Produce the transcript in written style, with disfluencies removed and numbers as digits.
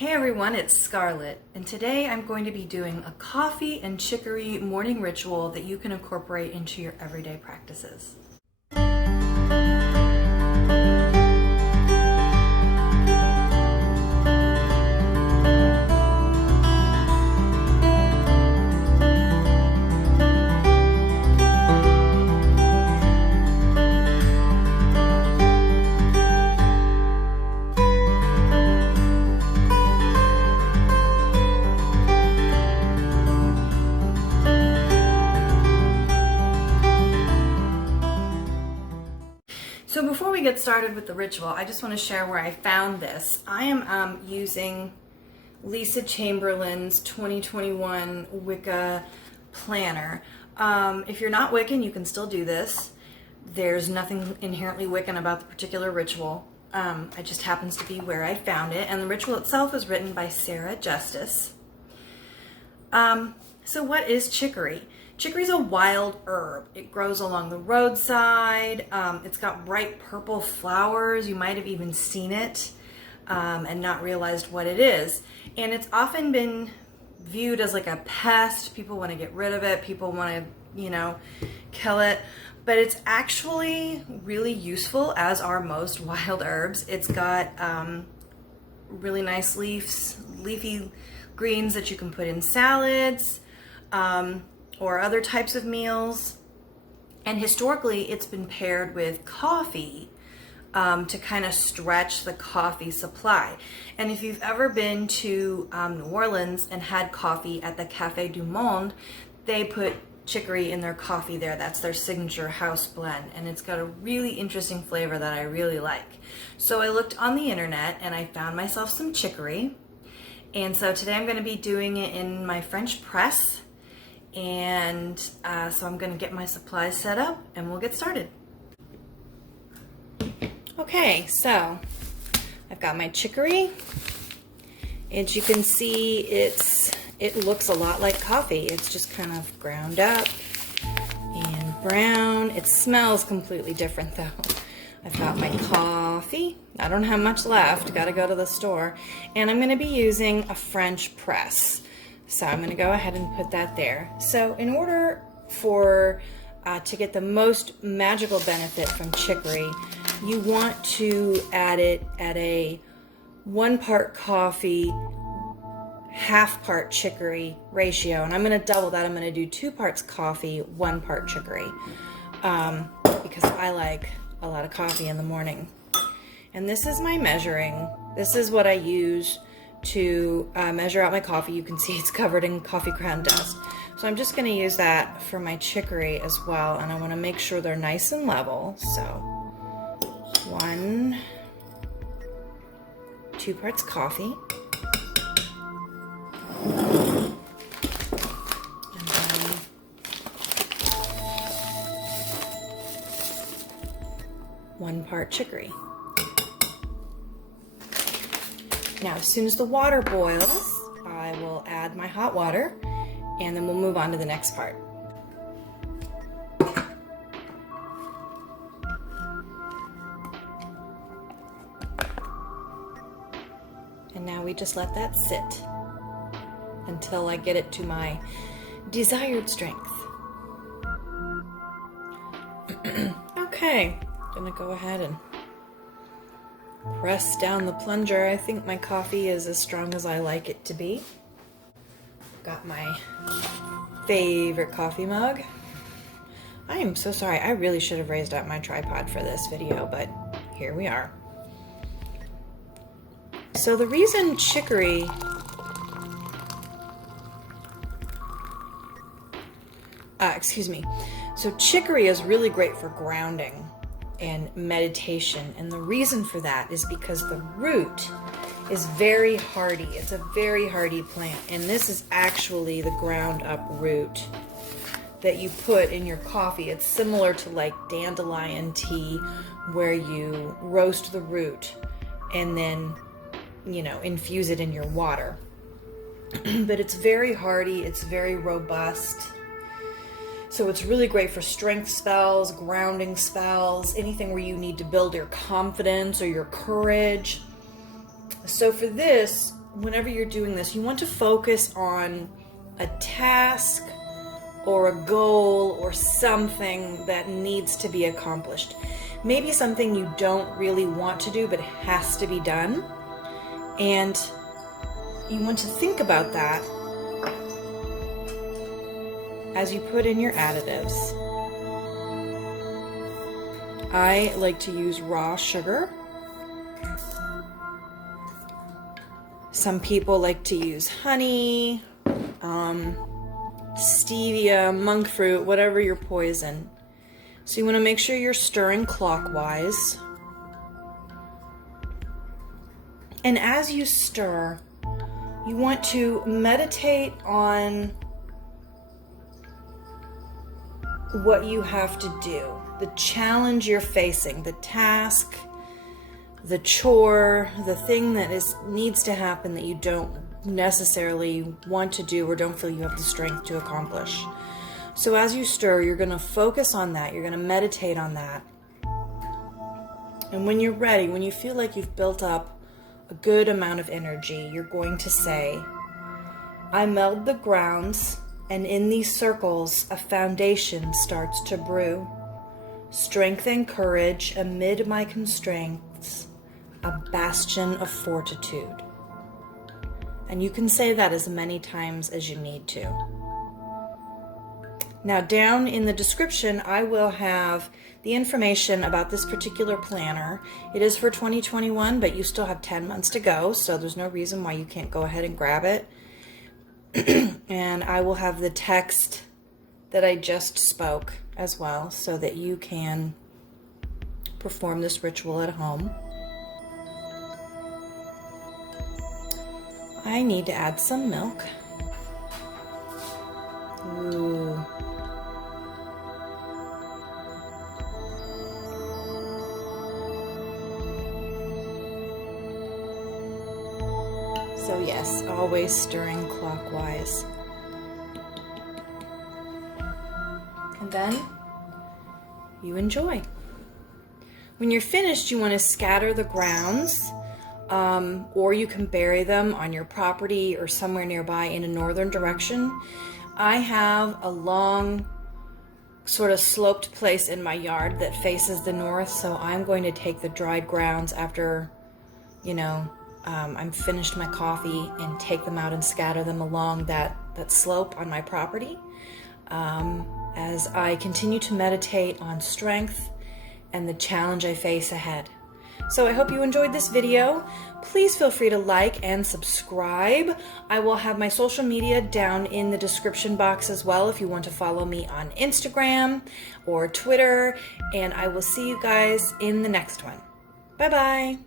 Hey everyone, it's Scarlett, and today I'm going to be doing a coffee and chicory morning ritual that you can incorporate into your everyday practices. So before we get started with the ritual, I just want to share where I found this. I am using Lisa Chamberlain's 2021 Wicca planner. If you're not Wiccan, you can still do this. There's nothing inherently Wiccan about the particular ritual. It just happens to be where I found it. And the ritual itself was written by Sarah Justice. So what is chicory? Chicory is a wild herb. It grows along the roadside. It's got bright purple flowers. You might have even seen it and not realized what it is. And it's often been viewed as like a pest. People want to get rid of it. People want to, kill it. But it's actually really useful, as are most wild herbs. It's got really nice leafy greens that you can put in salads. Or other types of meals. And historically, it's been paired with coffee to kind of stretch the coffee supply. And if you've ever been to New Orleans and had coffee at the Café du Monde, they put chicory in their coffee there. That's their signature house blend. And it's got a really interesting flavor that I really like. So I looked on the internet and I found myself some chicory. And so today I'm going to be doing it in my French press. And so I'm going to get my supplies set up and we'll get started. Okay, so I've got my chicory. As you can see, it looks a lot like coffee. It's just kind of ground up and brown. It smells completely different though. I've got my coffee. I don't have much left. Got to go to the store. And I'm going to be using a French press. So I'm going to go ahead and put that there. So in order for to get the most magical benefit from chicory, you want to add it at a 1 part coffee, half part chicory ratio. And I'm going to double that. I'm going to do 2 parts coffee, 1 part chicory, because I like a lot of coffee in the morning. And this is my measuring. This is what I use to measure out my coffee. You can see it's covered in coffee ground dust. So I'm just going to use that for my chicory as well, and I want to make sure they're nice and level. So 2 parts coffee, and then 1 part chicory. Now, as soon as the water boils, I will add my hot water, and then we'll move on to the next part. And now we just let that sit until I get it to my desired strength. Okay, gonna go ahead and press down the plunger. I think my coffee is as strong as I like it to be. Got my favorite coffee mug. I am so sorry. I really should have raised up my tripod for this video, but here we are. So the reason chicory So chicory is really great for grounding and meditation, and the reason for that is because the root is very hardy. It's a very hardy plant, and this is actually the ground up root that you put in your coffee. It's similar to like dandelion tea, where you roast the root and then infuse it in your water. But it's very hardy, it's very robust. So it's really great for strength spells, grounding spells, anything where you need to build your confidence or your courage. So for this, whenever you're doing this, you want to focus on a task or a goal or something that needs to be accomplished. Maybe something you don't really want to do but has to be done. And you want to think about that as you put in your additives. I like to use raw sugar. Some people like to use honey, stevia, monk fruit, whatever your poison. So you want to make sure you're stirring clockwise. And as you stir, you want to meditate on what you have to do, the challenge you're facing, the task, the chore, the thing that needs to happen that you don't necessarily want to do or don't feel you have the strength to accomplish. So as you stir, you're going to focus on that. You're going to meditate on that. And when you're ready, when you feel like you've built up a good amount of energy, you're going to say, I meld the grounds, and in these circles, a foundation starts to brew. Strength and courage amid my constraints, a bastion of fortitude. And you can say that as many times as you need to. Now, down in the description, I will have the information about this particular planner. It is for 2021, but you still have 10 months to go, so there's no reason why you can't go ahead and grab it. And I will have the text that I just spoke as well, so that you can perform this ritual at home. I need to add some milk. Ooh. So yes, always stirring clockwise. And then you enjoy. When you're finished, you want to scatter the grounds, or you can bury them on your property or somewhere nearby in a northern direction. I have a long sort of sloped place in my yard that faces the north, so I'm going to take the dried grounds after, I'm finished my coffee and take them out and scatter them along that slope on my property as I continue to meditate on strength and the challenge I face ahead. So I hope you enjoyed this video. Please feel free to like and subscribe. I will have my social media down in the description box as well if you want to follow me on Instagram or Twitter, and I will see you guys in the next one. Bye-bye.